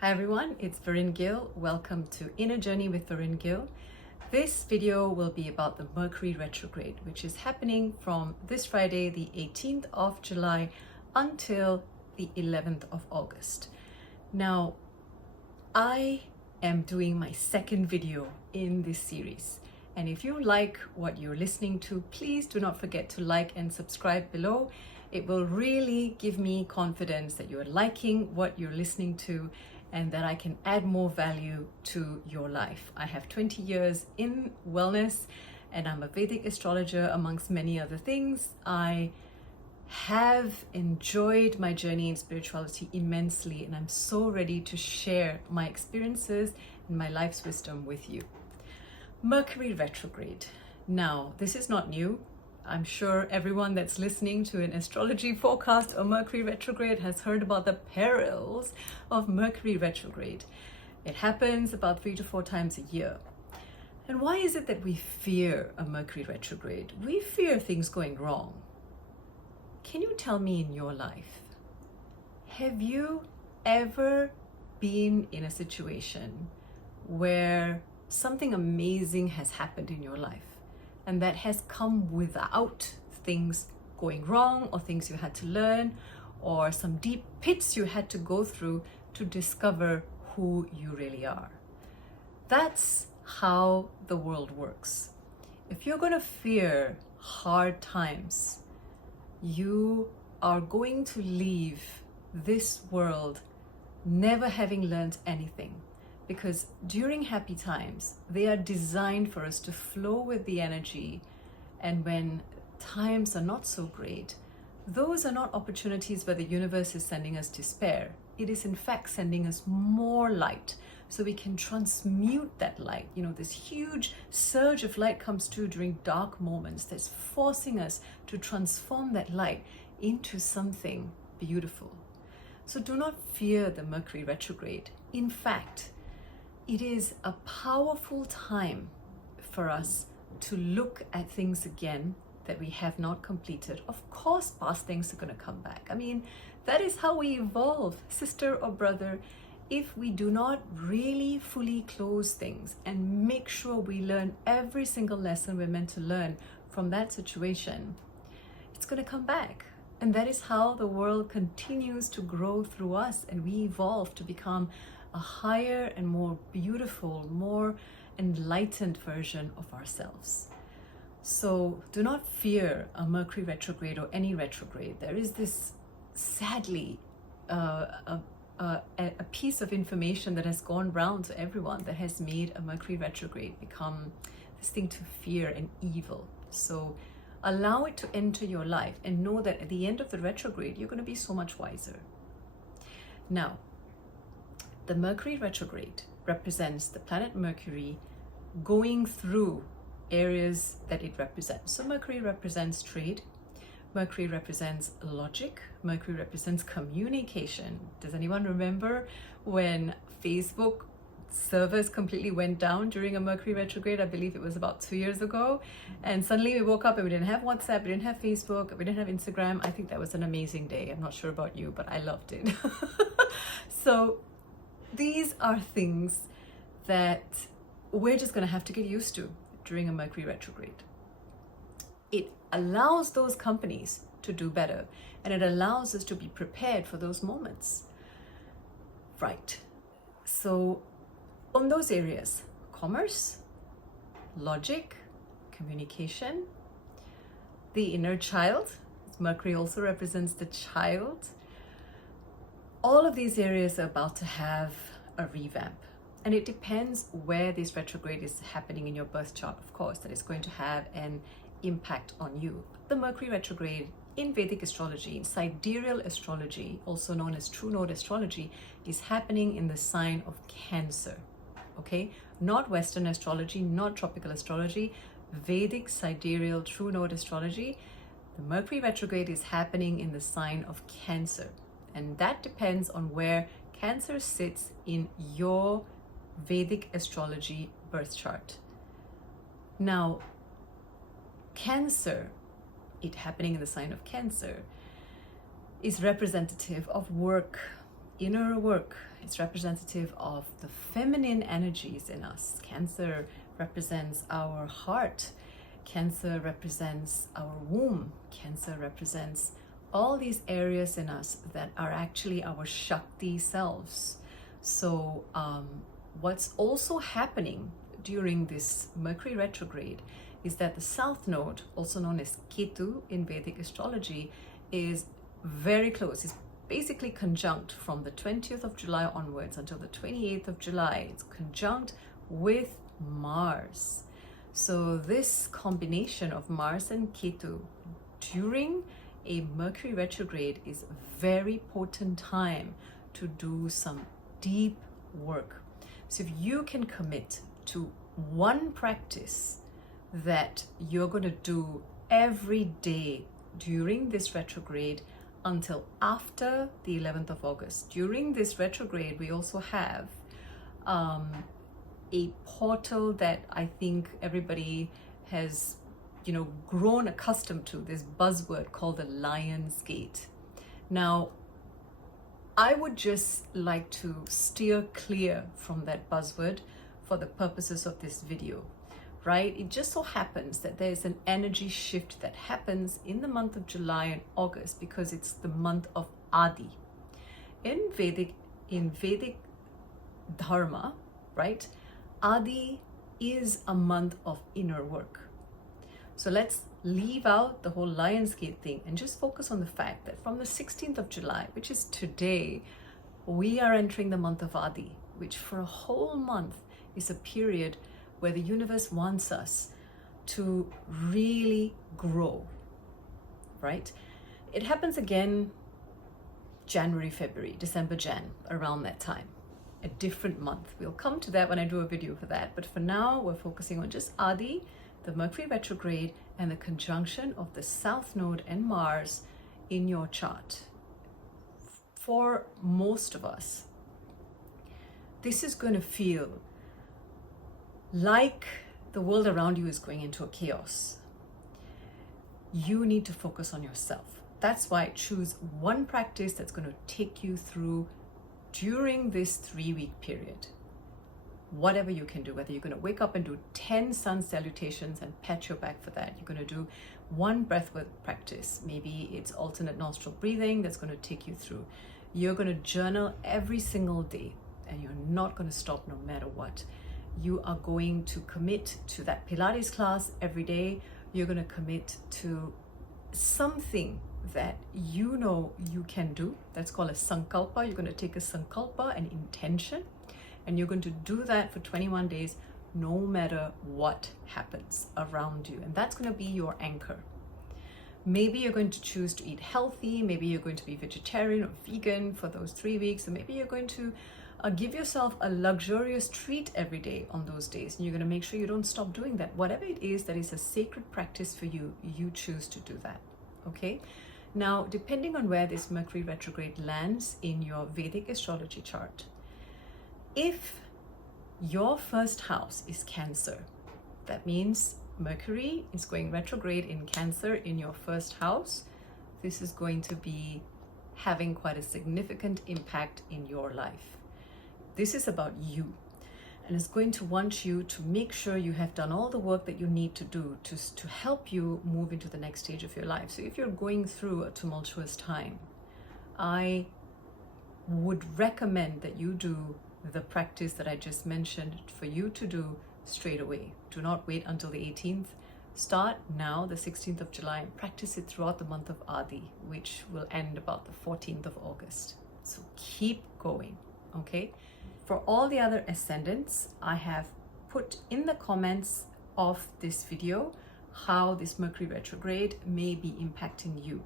Hi everyone, it's Varin Gill. Welcome to Inner Journey with Varin Gill. This video will be about the Mercury Retrograde, which is happening from this Friday, the 18th of July, until the 11th of August. Now, I am doing my second video in this series. And if you like what you're listening to, please do not forget to like and subscribe below. It will really give me confidence that you're liking what you're listening to and that I can add more value to your life. I have 20 years in wellness and I'm a Vedic astrologer amongst many other things. I have enjoyed my journey in spirituality immensely and I'm so ready to share my experiences and my life's wisdom with you. Mercury retrograde. Now, this is not new. I'm sure everyone that's listening to an astrology forecast or Mercury retrograde has heard about the perils of Mercury retrograde. It happens about 3 to 4 times a year. And why is it that we fear a Mercury retrograde? We fear things going wrong. Can you tell me in your life, have you ever been in a situation where something amazing has happened in your life and that has come without things going wrong or things you had to learn or some deep pits you had to go through to discover who you really are? That's how the world works. If you're going to fear hard times, you are going to leave this world never having learned anything. Because during happy times, they are designed for us to flow with the energy. And when times are not so great, those are not opportunities where the universe is sending us despair. It is in fact sending us more light so we can transmute that light. You know, this huge surge of light comes through during dark moments that's forcing us to transform that light into something beautiful. So do not fear the Mercury retrograde. In fact, it is a powerful time for us to look at things again that we have not completed. Of course, past things are going to come back. I mean, that is how we evolve, sister or brother. If we do not really fully close things and make sure we learn every single lesson we're meant to learn from that situation, it's going to come back. And that is how the world continues to grow through us and we evolve to become a higher and more beautiful, more enlightened version of ourselves. So do not fear a Mercury retrograde or any retrograde. There is this, sadly, a piece of information that has gone round to everyone that has made a Mercury retrograde become this thing to fear and evil. So allow it to enter your life and know that at the end of the retrograde, you're going to be so much wiser. Now, the Mercury retrograde represents the planet Mercury going through areas that it represents. So Mercury represents trade, Mercury represents logic, Mercury represents communication. Does anyone remember when Facebook servers completely went down during a Mercury retrograde? I believe it was about 2 years ago. And suddenly we woke up and we didn't have WhatsApp, we didn't have Facebook, we didn't have Instagram. I think that was an amazing day. I'm not sure about you, but I loved it. So these are things that we're just going to have to get used to during a Mercury retrograde. It allows those companies to do better and it allows us to be prepared for those moments. Right. So on those areas, commerce, logic, communication, the inner child, Mercury also represents the child. All of these areas are about to have a revamp. And it depends where this retrograde is happening in your birth chart, of course, that is going to have an impact on you. The Mercury retrograde in Vedic astrology, in sidereal astrology, also known as true node astrology, is happening in the sign of Cancer. Okay? Not Western astrology, not tropical astrology, Vedic sidereal true node astrology. The Mercury retrograde is happening in the sign of Cancer. And that depends on where Cancer sits in your Vedic astrology birth chart. Now, Cancer, it happening in the sign of Cancer, is representative of work inner work. It's representative of the feminine energies in us. Cancer represents our heart. Cancer represents our womb. Cancer represents all these areas in us that are actually our Shakti selves. So what's also happening during this Mercury retrograde is that the South Node, also known as Ketu in Vedic Astrology, is very close. It's basically conjunct from the 20th of July onwards until the 28th of July. It's conjunct with Mars. So this combination of Mars and Ketu during a Mercury retrograde is a very potent time to do some deep work. So if you can commit to one practice that you're going to do every day during this retrograde until after the 11th of August. During this retrograde, we also have a portal that I think everybody has, grown accustomed to, this buzzword called the Lion's Gate. Now, I would just like to steer clear from that buzzword for the purposes of this video, right? It just so happens that there's an energy shift that happens in the month of July and August because it's the month of Adi. In Vedic Dharma, right? Adi is a month of inner work. So let's leave out the whole Lionsgate thing and just focus on the fact that from the 16th of July, which is today, we are entering the month of Adi, which for a whole month is a period where the universe wants us to really grow, right? It happens again January, February, December, Jan, around that time. A different month. We'll come to that when I do a video for that. But for now, we're focusing on just Adi, the Mercury retrograde, and the conjunction of the South Node and Mars in your chart. For most of us, this is going to feel like the world around you is going into a chaos. You need to focus on yourself. That's why I choose one practice that's going to take you through during this 3-week period. Whatever you can do, whether you're going to wake up and do 10 sun salutations and pat your back for that, you're going to do one breathwork practice, maybe it's alternate nostril breathing that's going to take you through. You're going to journal every single day and you're not going to stop no matter what. You are going to commit to that Pilates class every day. You're going to commit to something that you can do. That's called a sankalpa. You're going to take a sankalpa, an intention, and you're going to do that for 21 days, no matter what happens around you. And that's going to be your anchor. Maybe you're going to choose to eat healthy. Maybe you're going to be vegetarian or vegan for those 3 weeks. And maybe you're going to give yourself a luxurious treat every day on those days. And you're going to make sure you don't stop doing that. Whatever it is that is a sacred practice for you, you choose to do that. Okay? Now, depending on where this Mercury retrograde lands in your Vedic astrology chart, if your first house is Cancer, that means Mercury is going retrograde in Cancer in your first house. This is going to be having quite a significant impact in your life. This is about you, and it's going to want you to make sure you have done all the work that you need to do to help you move into the next stage of your life. So if you're going through a tumultuous time, I would recommend that you do the practice that I just mentioned for you to do straight away. Do not wait until the 18th. Start now, the 16th of July, and practice it throughout the month of Adi, which will end about the 14th of August. So keep going, okay? For all the other ascendants, I have put in the comments of this video how this Mercury retrograde may be impacting you.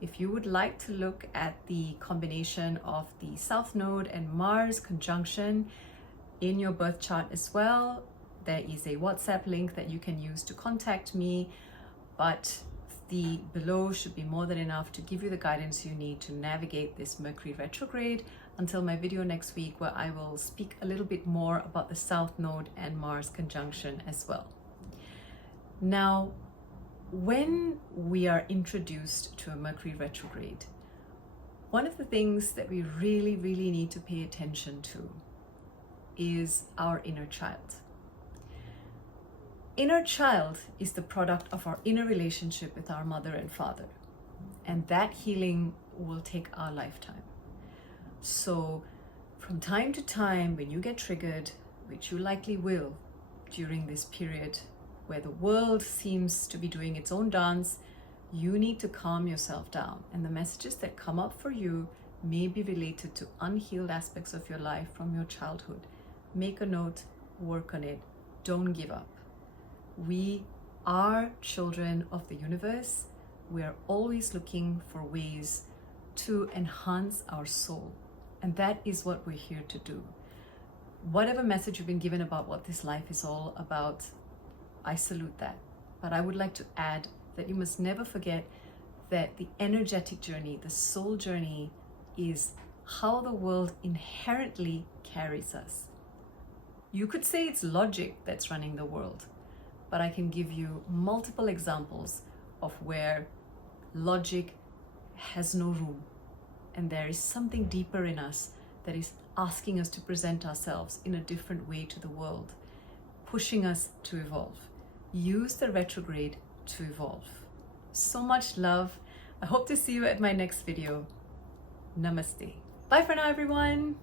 If you would like to look at the combination of the South Node and Mars conjunction in your birth chart as well, there is a WhatsApp link that you can use to contact me, but the below should be more than enough to give you the guidance you need to navigate this Mercury retrograde until my video next week, where I will speak a little bit more about the South Node and Mars conjunction as well. Now, when we are introduced to a Mercury retrograde, One of the things that we really, really need to pay attention to is our inner child. Inner child is the product of our inner relationship with our mother and father, and that healing will take our lifetime. So from time to time, when you get triggered, which you likely will during this period where the world seems to be doing its own dance, you need to calm yourself down. And the messages that come up for you may be related to unhealed aspects of your life from your childhood. Make a note, work on it, don't give up. We are children of the universe. We are always looking for ways to enhance our soul. And that is what we're here to do. Whatever message you've been given about what this life is all about, I salute that. But I would like to add that you must never forget that the energetic journey, the soul journey, is how the world inherently carries us. You could say it's logic that's running the world, but I can give you multiple examples of where logic has no room, and there is something deeper in us that is asking us to present ourselves in a different way to the world, pushing us to evolve. Use the retrograde to evolve. So much love. I hope to see you at my next video. Namaste. Bye for now, everyone.